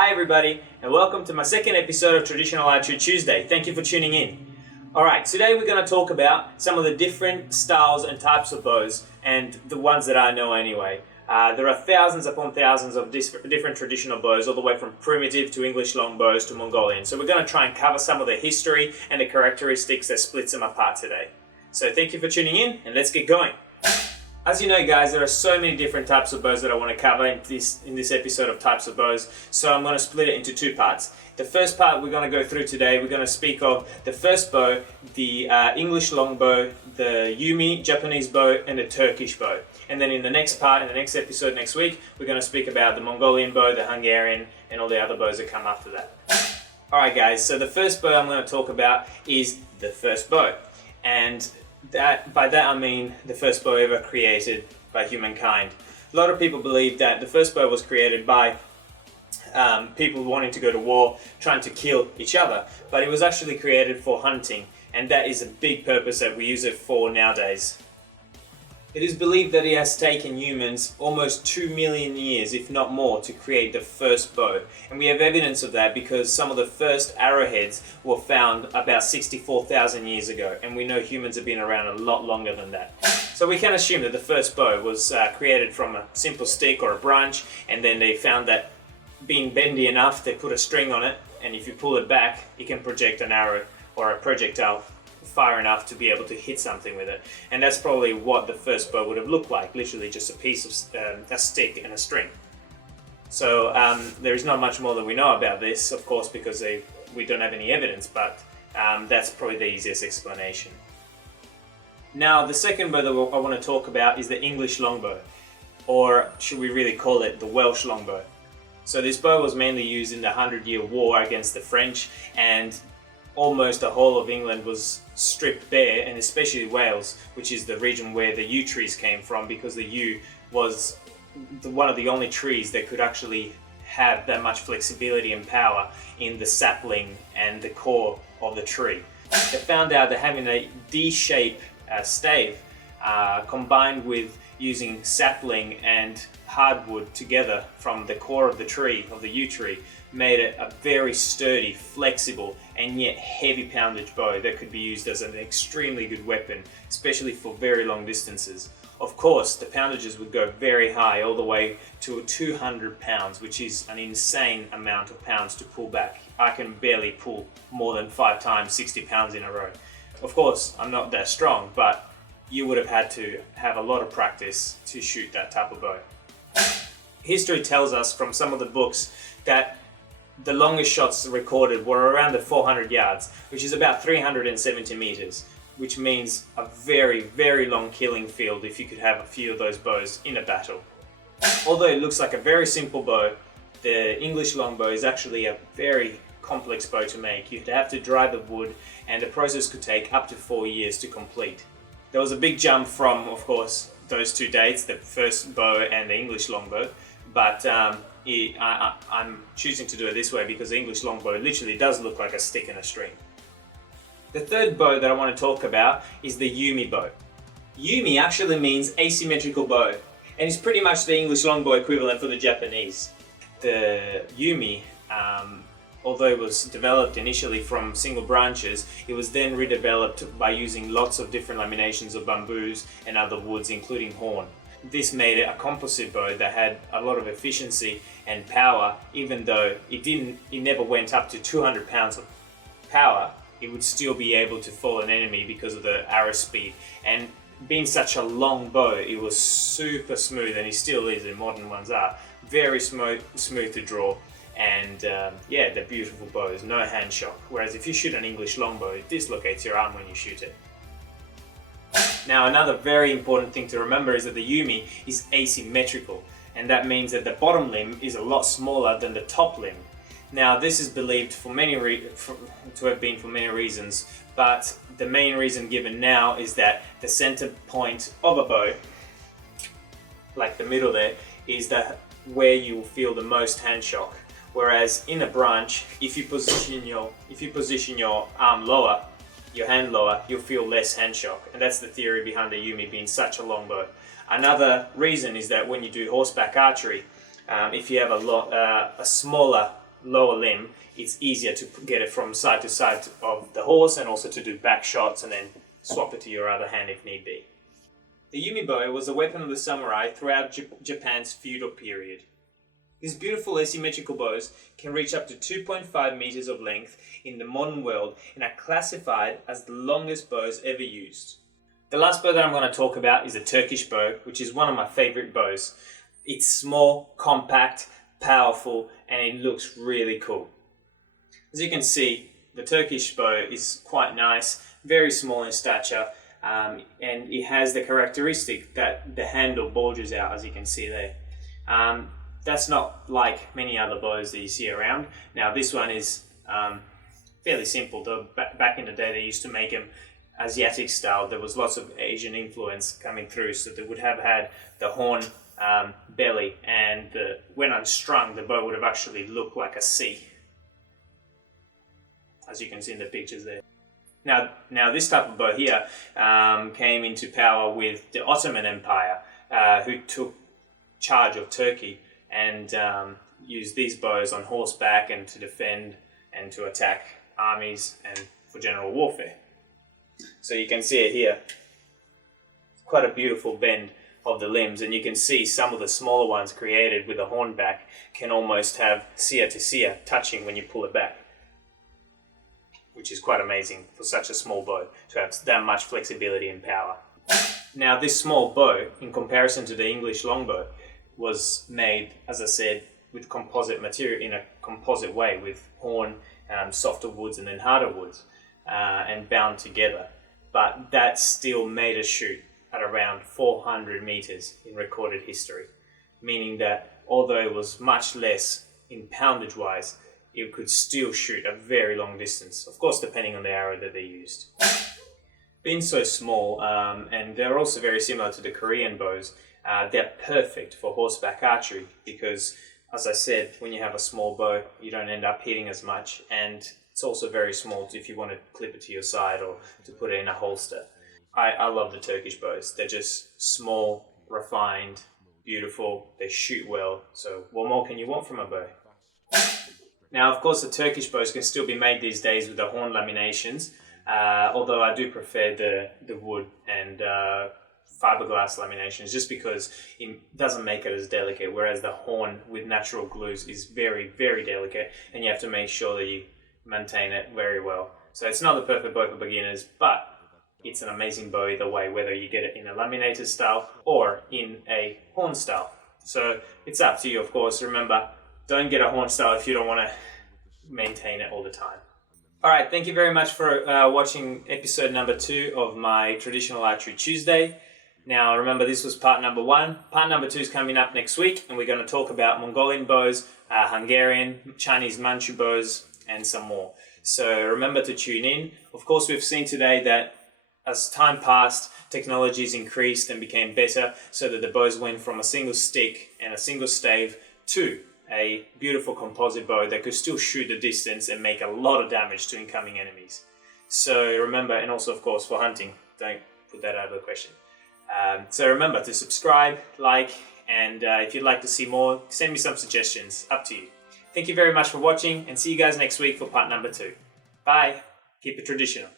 Hi everybody, and welcome to my second episode of Traditional Archery Tuesday. Thank you for tuning in. Alright, today we're going to talk about some of the different styles and types of bows, and the ones that I know anyway. There are thousands upon thousands of different traditional bows, all the way from primitive to English longbows to Mongolian. So we're going to try and cover some of the history and the characteristics that splits them apart today. So thank you for tuning in, and let's get going. As you know, guys, there are so many different types of bows that I want to cover in this episode of types of bows, so I'm going to split it into two parts. The first part we're going to go through today, we're going to speak of the first bow, the English longbow, the Yumi Japanese bow, and the Turkish bow. And then in the next part, in the next episode next week, we're going to speak about the Mongolian bow, the Hungarian, and all the other bows that come after that. Alright guys, so the first bow I'm going to talk about is the first bow. And by that I mean the first bow ever created by humankind. A lot of people believe that the first bow was created by people wanting to go to war, trying to kill each other, but it was actually created for hunting, and that is a big purpose that we use it for nowadays. It is believed that it has taken humans almost 2 million years, if not more, to create the first bow. And we have evidence of that because some of the first arrowheads were found about 64,000 years ago, and we know humans have been around a lot longer than that. So we can assume that the first bow was created from a simple stick or a branch, and then they found that being bendy enough, they put a string on it, and if you pull it back, it can project an arrow or a projectile far enough to be able to hit something with it. And that's probably what the first bow would have looked like, literally just a piece of a stick and a string. So there is not much more that we know about this, of course, because we don't have any evidence, but that's probably the easiest explanation. Now, the second bow that I want to talk about is the English longbow, or should we really call it the Welsh Longbow. So this bow was mainly used in the 100-Year War against the French, and almost the whole of England was stripped bare, and especially Wales, which is the region where the yew trees came from, because the yew was one of the only trees that could actually have that much flexibility and power in the sapling and the core of the tree. They found out that having a D-shape stave combined with using sapling and hardwood together from the core of the tree, of the yew tree, made it a very sturdy, flexible, and yet heavy poundage bow that could be used as an extremely good weapon, especially for very long distances. Of course, the poundages would go very high, all the way to 200 pounds, which is an insane amount of pounds to pull back. I can barely pull more than 5 times 60 pounds in a row. Of course, I'm not that strong, but you would have had to have a lot of practice to shoot that type of bow. History tells us from some of the books that the longest shots recorded were around the 400 yards, which is about 370 meters, which means a very, very long killing field if you could have a few of those bows in a battle. Although it looks like a very simple bow, the English longbow is actually a very complex bow to make. You'd have to dry the wood, and the process could take up to 4 years to complete. There was a big jump from, of course, those two dates, the first bow and the English longbow, but I'm choosing to do it this way because the English longbow literally does look like a stick and a string. The third bow that I want to talk about is the Yumi bow. Yumi actually means asymmetrical bow, and it's pretty much the English longbow equivalent for the Japanese. The Yumi, although it was developed initially from single branches, it was then redeveloped by using lots of different laminations of bamboos and other woods, including horn. This made it a composite bow that had a lot of efficiency and power. Even though it never went up to 200 pounds of power, it would still be able to fall an enemy because of the arrow speed. And being such a long bow, it was super smooth, and it still is, and modern ones are very smooth to draw. And yeah, they're beautiful bows, no hand shock. Whereas if you shoot an English longbow, it dislocates your arm when you shoot it. Now, another very important thing to remember is that the Yumi is asymmetrical, and that means that the bottom limb is a lot smaller than the top limb. Now, this is believed to have been for many reasons, but the main reason given now is that the center point of a bow, like the middle there, is where you will feel the most hand shock. Whereas in a branch, if you position your arm lower, your hand lower, you'll feel less hand shock, and that's the theory behind the Yumi being such a long bow. Another reason is that when you do horseback archery, if you have a smaller lower limb, it's easier to get it from side to side of the horse, and also to do back shots and then swap it to your other hand if need be. The Yumi bow was a weapon of the samurai throughout Japan's feudal period. These beautiful asymmetrical bows can reach up to 2.5 meters of length in the modern world and are classified as the longest bows ever used. The last bow that I'm going to talk about is a Turkish bow, which is one of my favorite bows. It's small, compact, powerful, and it looks really cool. As you can see, the Turkish bow is quite nice, very small in stature, and it has the characteristic that the handle bulges out, as you can see there. That's not like many other bows that you see around. Now this one is fairly simple. Back in the day they used to make them Asiatic style. There was lots of Asian influence coming through, so they would have had the horn belly, and when unstrung the bow would have actually looked like a C, as you can see in the pictures there. Now this type of bow here came into power with the Ottoman Empire, who took charge of Turkey and used these bows on horseback and to defend and to attack armies and for general warfare. So you can see it here. It's quite a beautiful bend of the limbs, and you can see some of the smaller ones created with a horn back can almost have sear to sear touching when you pull it back, which is quite amazing for such a small bow to have that much flexibility and power. Now this small bow, in comparison to the English longbow, was made, as I said, with composite material, in a composite way, with horn, softer woods and then harder woods, and bound together. But that still made a shoot at around 400 meters in recorded history, meaning that although it was much less in poundage wise, it could still shoot a very long distance, of course depending on the arrow that they used. Being so small, and they're also very similar to the Korean bows, they're perfect for horseback archery because, as I said, when you have a small bow you don't end up hitting as much, and it's also very small if you want to clip it to your side or to put it in a holster. I love the Turkish bows. They're just small, refined, beautiful, they shoot well, so what more can you want from a bow? Now, of course, the Turkish bows can still be made these days with the horn laminations, although I do prefer the wood and fiberglass laminations just because it doesn't make it as delicate, whereas the horn with natural glues is very, very delicate, and you have to make sure that you maintain it very well. So it's not the perfect bow for beginners, but it's an amazing bow either way, whether you get it in a laminated style or in a horn style. So it's up to you, of course. Remember, don't get a horn style if you don't want to maintain it all the time. Alright, thank you very much for watching episode number 2 of my Traditional Archery Tuesday. Now remember, this was part number 1. Part number 2 is coming up next week, and we're going to talk about Mongolian bows, Hungarian, Chinese Manchu bows, and some more. So remember to tune in. Of course, we've seen today that as time passed, technologies increased and became better, so that the bows went from a single stick and a single stave to a beautiful composite bow that could still shoot the distance and make a lot of damage to incoming enemies. So remember, and also of course for hunting, don't put that out of the question. So remember to subscribe, like, and if you'd like to see more, send me some suggestions, up to you. Thank you very much for watching, and see you guys next week for part number 2. Bye. Keep it traditional.